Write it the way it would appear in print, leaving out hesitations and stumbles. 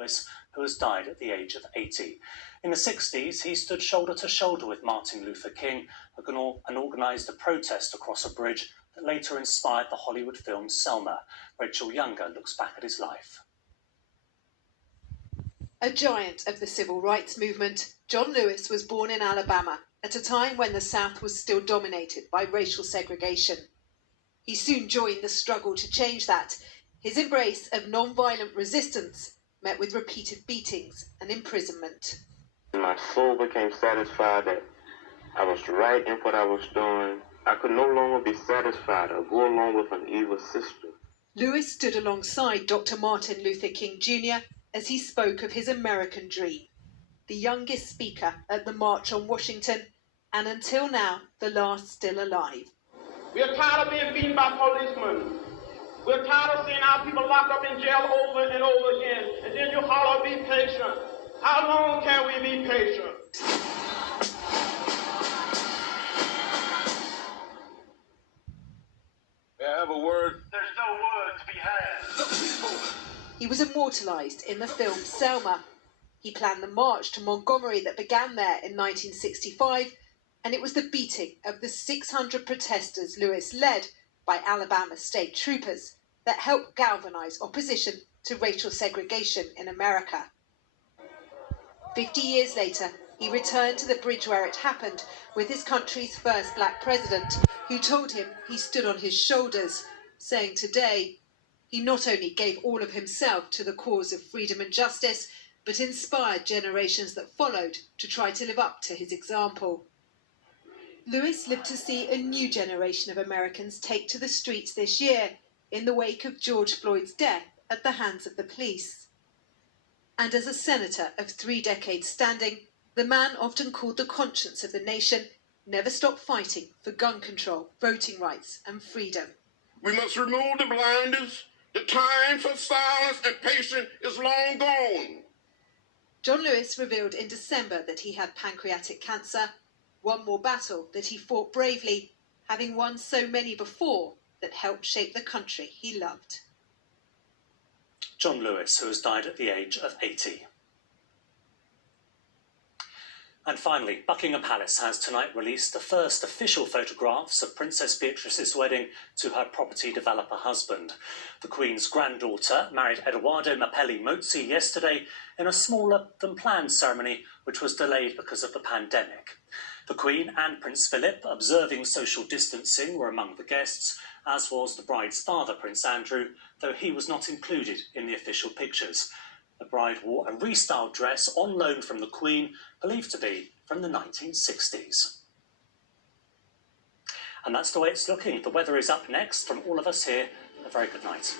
Lewis, who has died at the age of 80. In the 60s, he stood shoulder to shoulder with Martin Luther King and organised a protest across a bridge that later inspired the Hollywood film Selma. Rachel Younger looks back at his life. A giant of the civil rights movement, John Lewis was born in Alabama at a time when the South was still dominated by racial segregation. He soon joined the struggle to change that. His embrace of non-violent resistance met with repeated beatings and imprisonment. My soul became satisfied that I was right in what I was doing. I could no longer be satisfied or go along with an evil system. Lewis stood alongside Dr. Martin Luther King Jr. as he spoke of his American dream, the youngest speaker at the March on Washington, and until now, the last still alive. We are tired of being beaten by policemen. We're tired of seeing our people locked up in jail over and over again. And then you holler, be patient. How long can we be patient? May I have a word? There's no word to be had. He was immortalised in the film Selma. He planned the march to Montgomery that began there in 1965, and it was the beating of the 600 protesters Lewis led by Alabama state troopers that helped galvanise opposition to racial segregation in America. 50 years later, he returned to the bridge where it happened with his country's first black president, who told him he stood on his shoulders, saying today he not only gave all of himself to the cause of freedom and justice, but inspired generations that followed to try to live up to his example. Lewis lived to see a new generation of Americans take to the streets this year in the wake of George Floyd's death at the hands of the police. And as a senator of 3 decades standing, the man often called the conscience of the nation never stopped fighting for gun control, voting rights and freedom. We must remove the blinders. The time for silence and patience is long gone. John Lewis revealed in December that he had pancreatic cancer, one more battle that he fought bravely, having won so many before that helped shape the country he loved. John Lewis, who has died at the age of 80. And finally, Buckingham Palace has tonight released the first official photographs of Princess Beatrice's wedding to her property developer husband. The Queen's granddaughter married Edoardo Mapelli Mozzi yesterday in a smaller-than-planned ceremony which was delayed because of the pandemic. The Queen and Prince Philip, observing social distancing, were among the guests, as was the bride's father, Prince Andrew, though he was not included in the official pictures. The bride wore a restyled dress on loan from the Queen, believed to be from the 1960s. And that's the way it's looking. The weather is up next. From all of us here, a very good night.